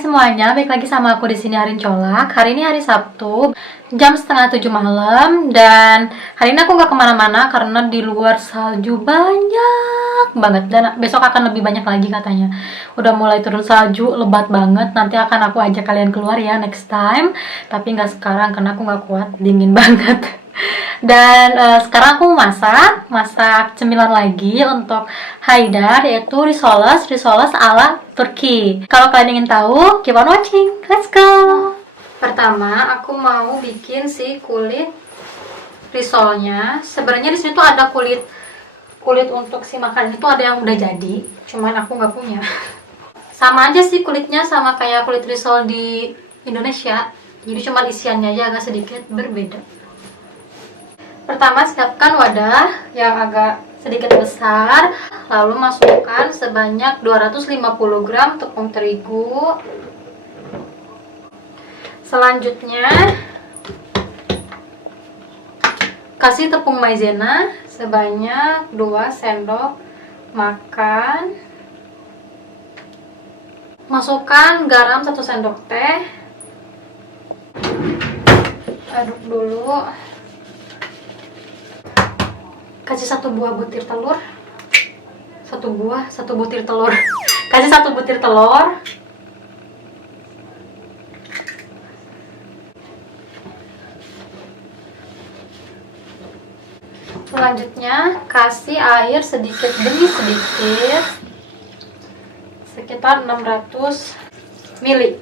semuanya, balik lagi sama aku di sini Arin Colak. Hari ini hari Sabtu, jam setengah 7 malam, dan hari ini aku nggak kemana-mana karena di luar salju banyak banget, dan besok akan lebih banyak lagi katanya. Udah mulai turun salju, lebat banget. Nanti akan aku ajak kalian keluar ya next time, tapi nggak sekarang karena aku nggak kuat, dingin banget. Dan sekarang aku masak cemilan lagi untuk Haidar, yaitu risoles ala Turki. Kalau kalian ingin tahu, keep on watching. Let's go. Pertama, aku mau bikin si kulit risolnya. Sebenarnya di sini tuh ada kulit untuk si makanan itu ada yang udah jadi, cuman aku nggak punya. Sama aja sih kulitnya, sama kayak kulit risol di Indonesia. Jadi cuma isiannya aja agak sedikit berbeda. Pertama, siapkan wadah yang agak sedikit besar, lalu masukkan sebanyak 250 gram tepung terigu. Selanjutnya, kasih tepung maizena sebanyak 2 sendok makan. Masukkan garam 1 sendok teh. Aduk dulu. Kasih 1 buah butir telur. 1 butir telur. Kasih 1 butir telur. Selanjutnya kasih air sedikit demi sedikit, sekitar 600 ml.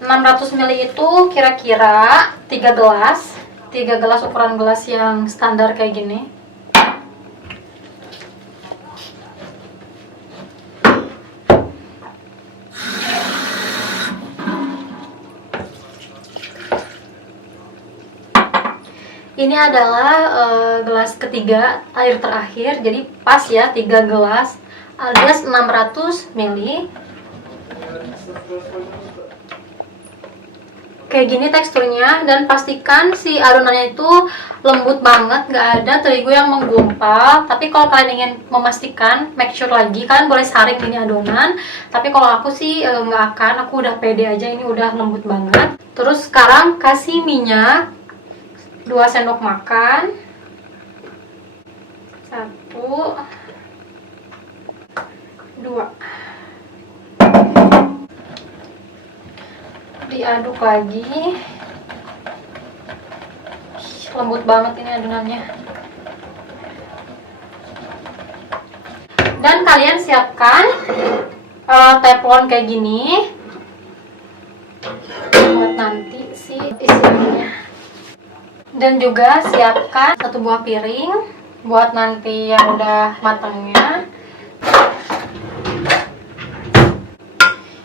600 ml itu kira-kira 3 gelas. 3 gelas ukuran gelas yang standar kayak gini. Ini adalah gelas ketiga, air terakhir, jadi pas ya 3 gelas alias 600 ml. Kayak gini teksturnya, dan pastikan si adonannya itu lembut banget, nggak ada terigu yang menggumpal. Tapi kalau kalian ingin memastikan, make sure lagi, kalian boleh saring ini adonan. Tapi kalau aku sih nggak akan, aku udah pede aja, ini udah lembut banget. Terus sekarang kasih minyak 2 sendok makan. 1, 2. Diaduk lagi. Lembut banget ini adonannya. Dan kalian siapkan teflon kayak gini buat nanti si isiannya. Dan juga siapkan 1 buah piring buat nanti yang udah matangnya.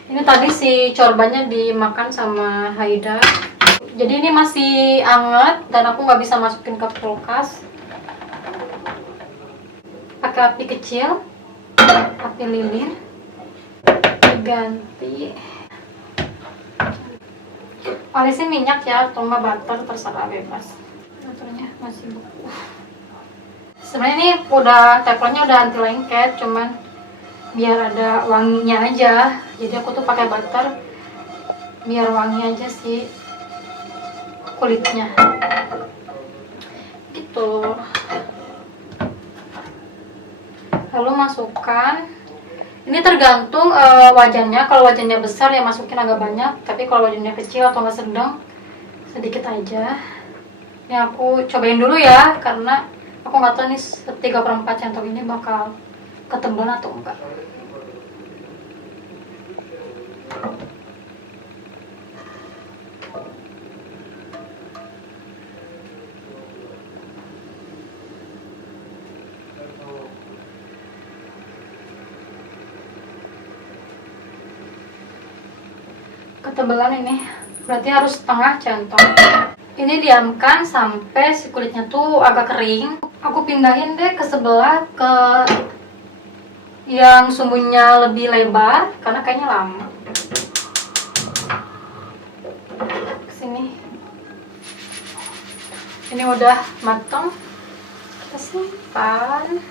Ini tadi si corbanya dimakan sama Haidar. Jadi ini masih anget dan aku nggak bisa masukin ke kulkas. Pakai api kecil, api lilin. Diganti. Olesin minyak ya, atau nggak butter, terserah bebas. Butternya masih beku. Sebenarnya ini udah teflonnya udah anti lengket, cuman biar ada wanginya aja. Jadi aku tuh pakai butter biar wangi aja sih kulitnya. Gitu. Lalu masukkan. Ini tergantung wajannya. Kalau wajannya besar ya masukin agak banyak. Tapi kalau wajannya kecil atau nggak sedang, sedikit aja. Ini aku cobain dulu ya, karena aku nggak tahu nih 3/4 centok ini bakal ketebalan atau enggak. Ketebalan ini berarti harus setengah centong. Ini diamkan sampai si kulitnya tuh agak kering. Aku pindahin deh ke sebelah, ke yang sumbunya lebih lebar karena kayaknya lama. Kesini. Ini udah matang. Kita simpan.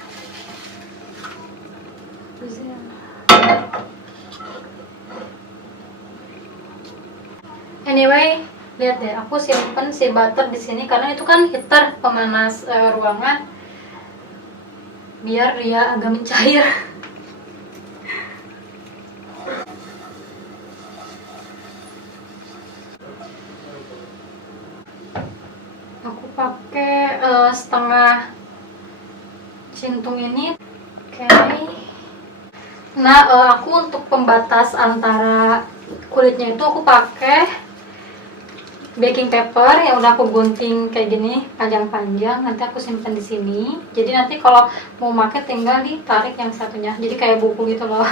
Anyway, lihat deh, aku simpen si butter di sini karena itu kan heater pemanas ruangan, biar dia agak mencair. Aku pakai setengah cintung ini. Oke. Nah, aku untuk pembatas antara kulitnya itu aku pakai baking paper yang udah aku gunting kayak gini panjang-panjang. Nanti aku simpan di sini. Jadi nanti kalau mau pakai tinggal ditarik yang satunya. Jadi kayak buku gitu loh.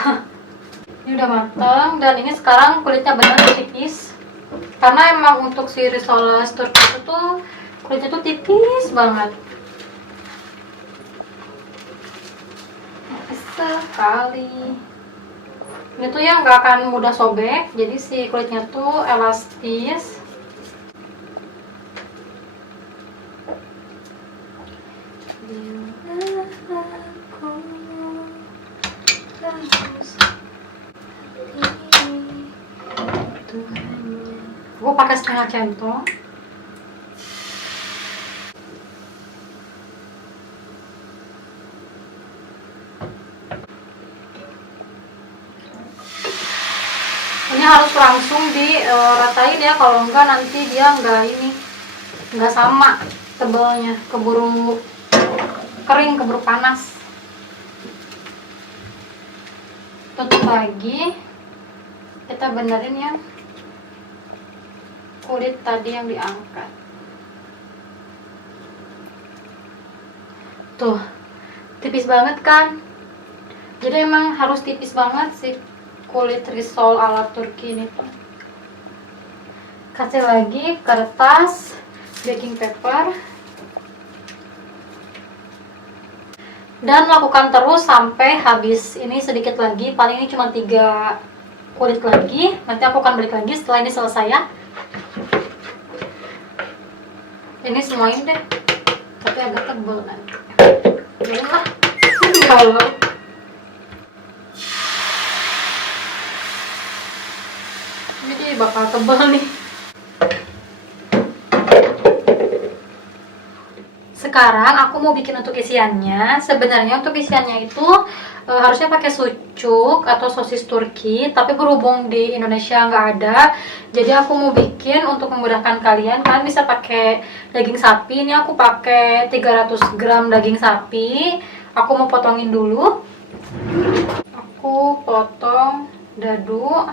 Ini udah matang dan ini sekarang kulitnya benar tipis. Karena emang untuk si risoles turki itu tuh kulitnya tuh tipis banget. Tipis sekali. Ini tuh yang nggak akan mudah sobek. Jadi si kulitnya tuh elastis. Aku pakai setengah centong. Ini harus langsung diratain ya, kalau enggak nanti dia enggak sama tebalnya, keburu kering, keburu panas. Tutup lagi, kita benerin yang kulit tadi yang diangkat. Tuh, tipis banget kan? Jadi emang harus tipis banget sih kulit risol ala Turki ini tuh. Kasih lagi kertas baking paper. Dan lakukan terus sampai habis. Ini sedikit lagi, paling ini cuma 3 kulit lagi. Nanti aku akan balik lagi setelah ini selesai ya. Ini semuanya deh, tapi agak tebal nanti. Yalah, kalau ini bakal tebal nih. Sekarang aku mau bikin untuk isiannya. Sebenarnya untuk isiannya itu harusnya pakai sucuk atau sosis Turki, tapi berhubung di Indonesia nggak ada, jadi aku mau bikin untuk memudahkan kalian. Kalian bisa pakai daging sapi. Ini aku pakai 300 gram daging sapi. Aku mau potongin dulu. Aku potong dadu.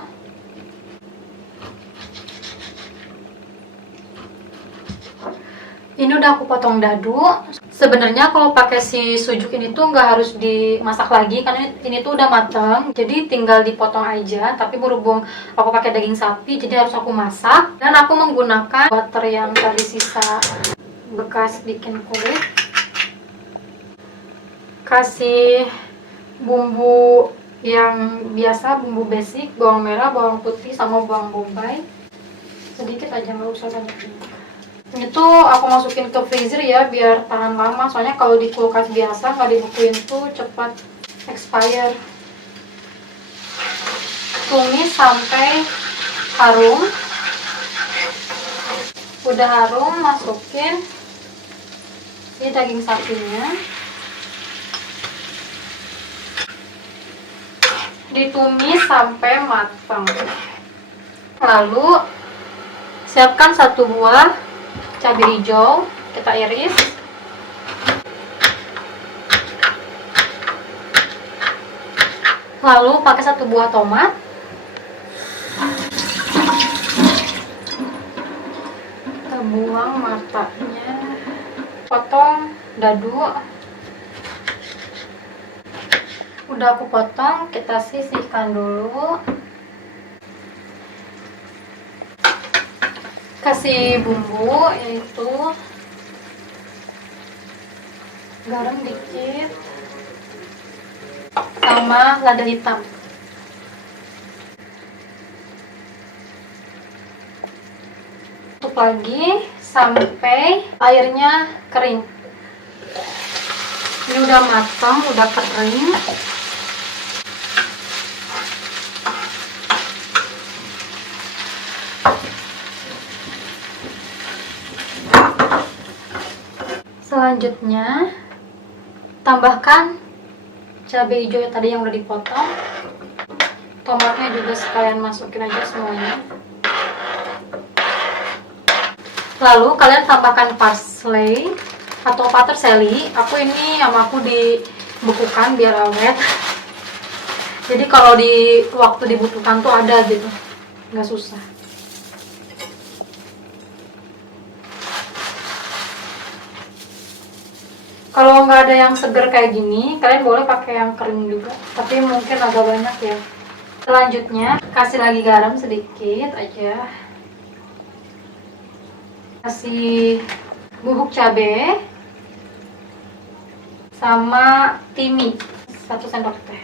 Ini udah aku potong dadu. Sebenarnya kalau pakai si sujuk ini tuh nggak harus dimasak lagi karena ini tuh udah matang. Jadi tinggal dipotong aja. Tapi berhubung aku pakai daging sapi, jadi harus aku masak. Dan aku menggunakan butter yang tadi sisa bekas bikin kulit. Kasih bumbu yang biasa, bumbu basic, bawang merah, bawang putih, sama bawang bombay. Sedikit aja, nggak usah banyak. Ini tuh aku masukin ke freezer ya, biar tahan lama. Soalnya kalau di kulkas biasa nggak dibekuin tuh cepat expire. Tumis sampai harum. Udah harum, masukin si daging sapinya. Ditumis sampai matang. Lalu siapkan 1 buah cabai hijau, kita iris. Lalu pakai 1 buah tomat. Kita buang matanya. Potong dadu. Udah aku potong, kita sisihkan dulu. Kasih bumbu, yaitu garam dikit sama lada hitam. Tutup lagi sampai airnya kering. Ini udah matang, udah kering. Selanjutnya tambahkan cabai hijau tadi yang udah dipotong. Tomatnya juga sekalian masukin aja semuanya. Lalu kalian tambahkan parsley atau peterselie. Aku ini sama aku dibekukan biar awet. Jadi kalau di waktu dibutuhkan tuh ada gitu, nggak susah. Kalau nggak ada yang seger kayak gini, kalian boleh pakai yang kering juga, tapi mungkin agak banyak ya. Selanjutnya, kasih lagi garam sedikit aja. Kasih bubuk cabai sama timi 1 sendok teh.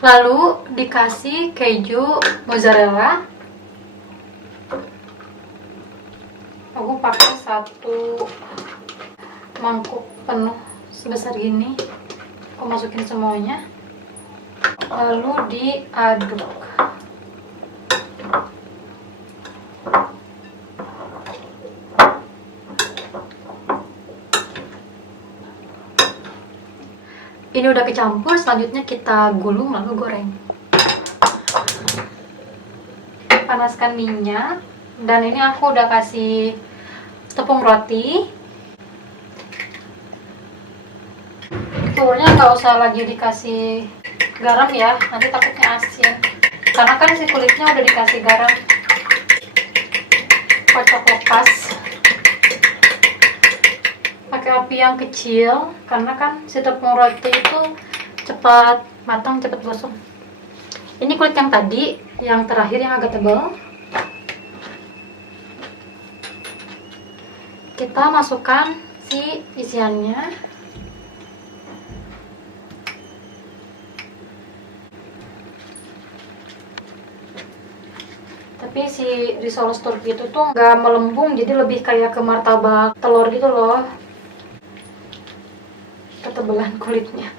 Lalu dikasih keju mozzarella. Aku pakai 1 mangkuk penuh sebesar gini. Aku masukin semuanya, lalu diaduk. Ini udah kecampur, selanjutnya kita gulung lalu goreng. Panaskan minyak, dan ini aku udah kasih tepung roti. Telurnya nggak usah lagi dikasih garam ya, nanti takutnya asin. Karena kan si kulitnya udah dikasih garam. Kocok lepas. Pakai api yang kecil, karena kan si tepung roti itu cepat matang, cepat gosong. Ini kulit yang tadi, yang terakhir yang agak tebal. Kita masukkan si isiannya. Tapi si risolo turki itu tuh nggak melembung, jadi lebih kayak ke martabak telur gitu loh, ketebalan kulitnya.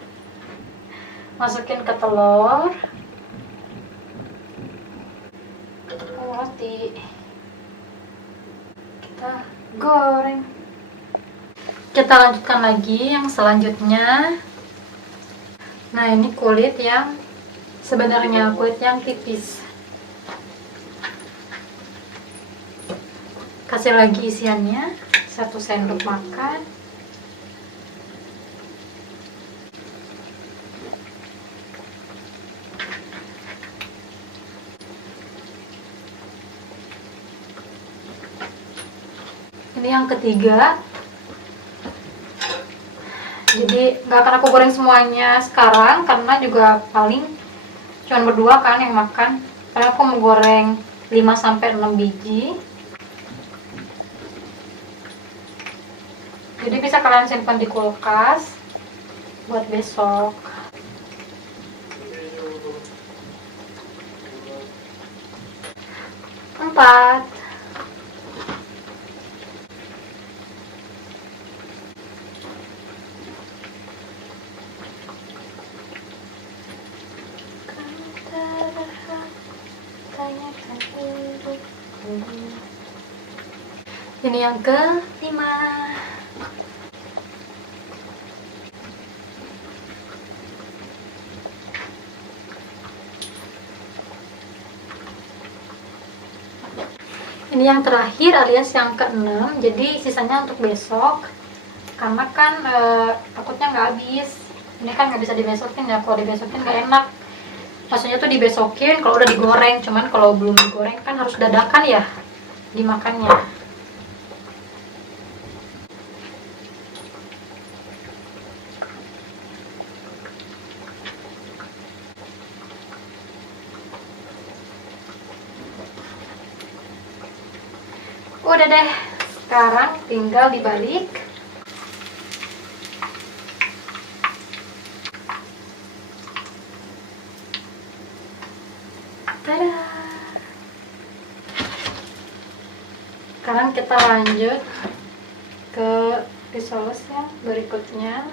Masukin ke telur, roti, kita goreng. Kita lanjutkan lagi yang selanjutnya. Nah, ini kulit yang sebenarnya kulit yang tipis. Kasih lagi isiannya 1 sendok makan. Ini yang ketiga. Jadi nggak akan aku goreng semuanya sekarang, karena juga paling cuma berdua kan yang makan. Karena aku mau goreng 5-6 biji. Jadi bisa kalian simpan di kulkas buat besok. Empat. Ini yang ke-5. Ini yang terakhir alias yang ke-6, jadi sisanya untuk besok. Karena kan takutnya nggak habis. Ini kan nggak bisa dibesokin ya, kalau dibesokin nggak enak. Maksudnya tuh dibesokin kalau udah digoreng, cuman kalau belum digoreng kan harus dadakan ya dimakannya. Udah deh, sekarang tinggal dibalik. Tada! Sekarang kita lanjut ke risoles yang berikutnya.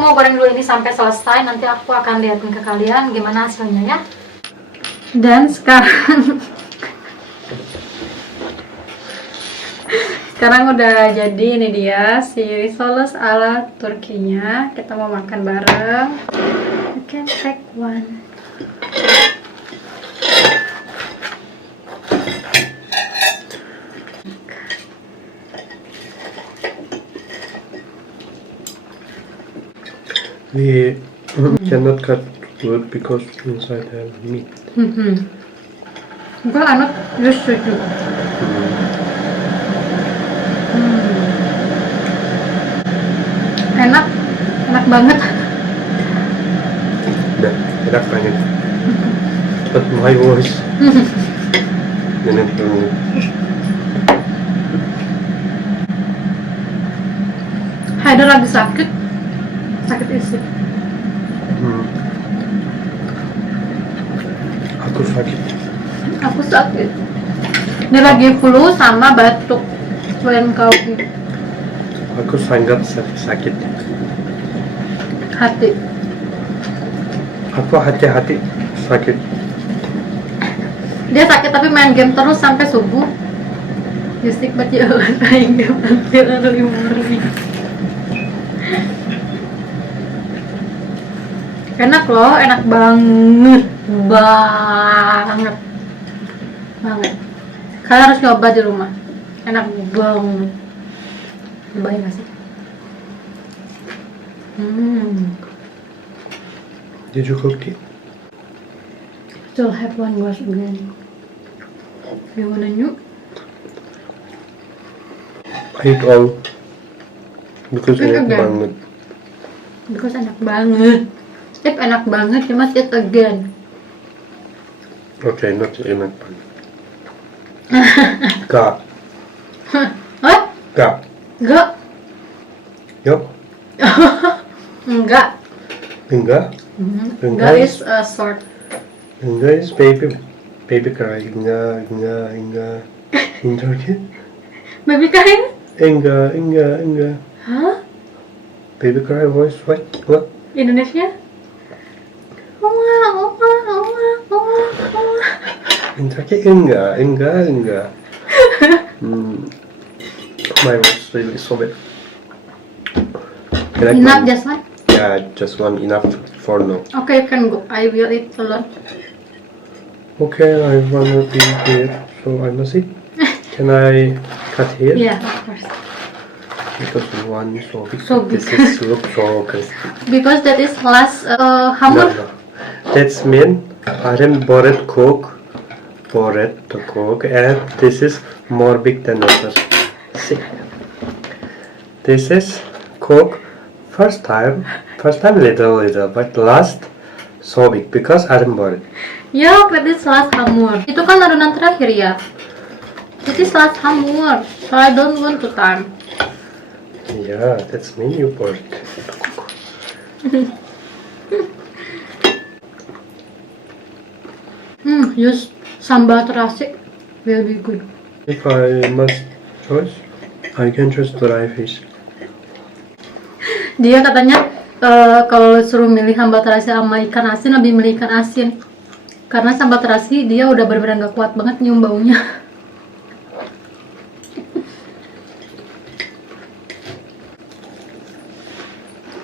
mau goreng dulu ini sampai selesai. Nanti aku akan lihatin ke kalian gimana hasilnya ya. Dan sekarang udah jadi, ini dia si risoles ala Turkinya. Kita mau makan bareng. You can take one. We cannot cut wood because inside have meat. Enggak, anak just setuju. Enak banget. Nah, enak banget. But my voice. Enak banget. Haidar lagi sakit isi. Aku sakit. Dia lagi flu sama batuk. Selain kau Aku sangat sakit. hati. Aku hati-hati sakit. Dia sakit tapi main game terus sampai subuh. Justik baca main game hampir 5 Enak loh, enak banget. Kalian harus coba di rumah. Enak banget. Cobain gak sih? Did you cook it? Still have one glass again. You wanna new? I eat all. Because Eat enak again. banget. Because enak banget. If enak banget, you must eat again. Okay, not enak banget. Gak. Hah? Gak. Enggak. Yup. Enggak. Enggak. Enggak is short. Enggak is baby cry. Enggak. In Turkey? Baby kain? Enggak. Hah? Baby cry voice what? Indonesia? In Turkey enggak. My voice really so bad. Enak Enough, banget. just one? Yeah, just one enough for now. Okay, you can go. I will eat alone. Okay, I wanna be here, so I must eat. Can I cut here? Yeah, of course. Because one is so big. So big. This is look so crispy. Because that is last hamur. No. That's mean Arem bored to cook, and this is more big than other. See, this is cook first time little, but last so big because Arem bored. Ya, that is last hamur. Itu kan adonan terakhir ya. It is last hamur. So I don't want to time. Yeah, that's mean you bored to cook. Use sambal terasi will be good. If I must choose, I can choose dry fish. Dia katanya kalau suruh milih sambal terasi sama ikan asin, lebih milih ikan asin. Karena sambal terasi dia udah benar-benar gak kuat banget nyium baunya.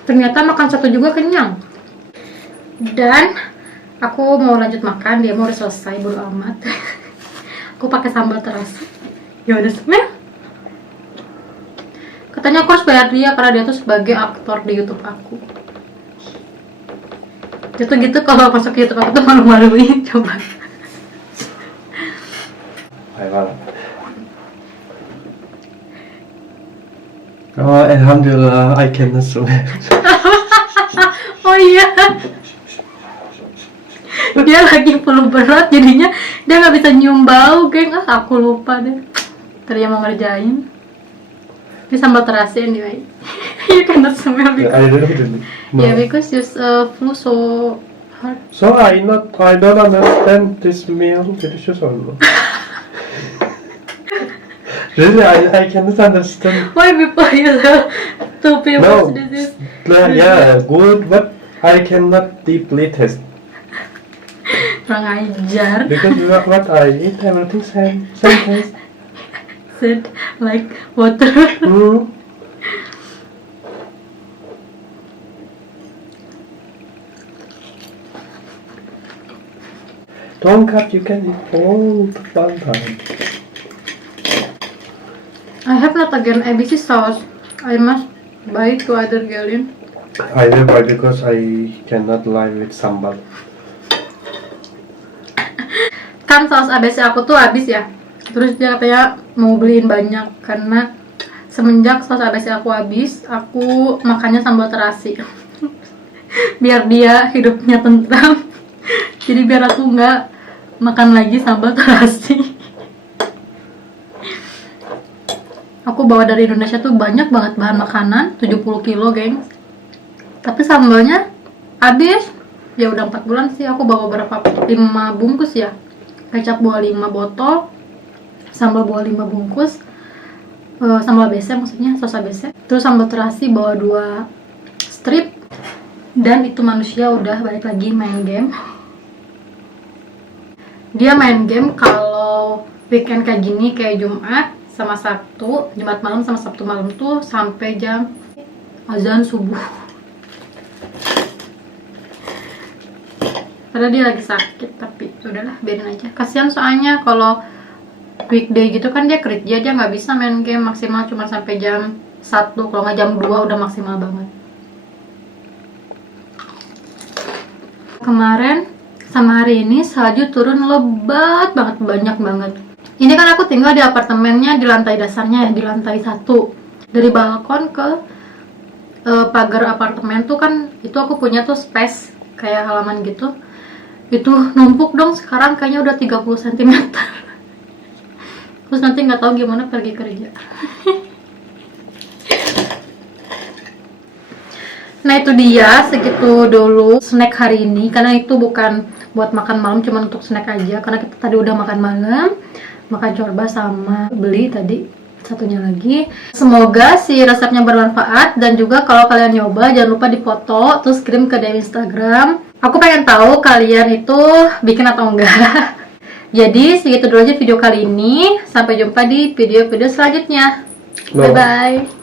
Ternyata makan satu juga kenyang. Dan aku mau lanjut makan, dia mau udah selesai, bodo amat. Aku pakai sambal terasi. Ya udah smell. Katanya aku harus bayar dia karena dia tuh sebagai aktor di YouTube aku. Gitu kalau masuk YouTube aku tuh malu-maluin, coba. Oh, alhamdulillah, I can smell. Oh iya. Dia lagi flu berat, jadinya dia nggak bisa nyium bau, geng. Aku lupa deh. Tadi yang mau ngerjain. Ini sambal terasi anyway. You cannot smell because I don't know. yeah, because you flu so hard. So I don't understand this meal delicious or not. Really, I cannot understand. Why people use to stupid No, this is. yeah, good, but I cannot deeply taste Kurang ajar. because what I eat, everything same taste. Said like water. Hmm. Don't cut, you can eat all the one time. I have not again ABC sauce. I must buy to other Galen. I will buy because I cannot live with sambal. Kan saus ABC aku tuh habis ya. Terus dia katanya mau beliin banyak karena semenjak saus ABC aku habis, aku makannya sambal terasi. Biar dia hidupnya tentram. Jadi biar aku nggak makan lagi sambal terasi. Aku bawa dari Indonesia tuh banyak banget bahan makanan, 70 kilo, geng. Tapi sambalnya habis. Ya udah 4 bulan sih aku bawa berapa? 5 bungkus ya. Kecap buah 5 botol, sambal buah 5 bungkus, sambal ABC maksudnya, sos ABC. Terus sambal terasi bawa 2 strip. Dan itu manusia udah balik lagi main game. Dia main game kalau weekend kayak gini, kayak Jumat sama Sabtu, Jumat malam sama Sabtu malam tuh sampai jam azan subuh. Padahal dia lagi sakit, tapi udahlah biarin aja. Kasihan soalnya kalau weekday gitu kan dia kerja, dia nggak bisa main game maksimal cuma sampai jam 1, kalau nggak jam 2 udah maksimal banget. Kemarin sama hari ini salju turun lebat banget, banyak banget. Ini kan aku tinggal di apartemennya di lantai dasarnya ya, di lantai 1. Dari balkon ke pagar apartemen tuh kan itu aku punya tuh space kayak halaman gitu. Itu numpuk dong, sekarang kayaknya udah 30 cm. Terus nanti nggak tahu gimana pergi kerja. Nah itu dia, segitu dulu snack hari ini. Karena itu bukan buat makan malam, cuma untuk snack aja. Karena kita tadi udah makan malam, makan corba sama beli tadi satunya lagi. Semoga si resepnya bermanfaat. Dan juga kalau kalian nyoba, jangan lupa dipoto, terus kirim ke DM Instagram. Aku pengen tahu kalian itu bikin atau enggak. Jadi segitu dulu aja video kali ini. Sampai jumpa di video-video selanjutnya. Bye-bye.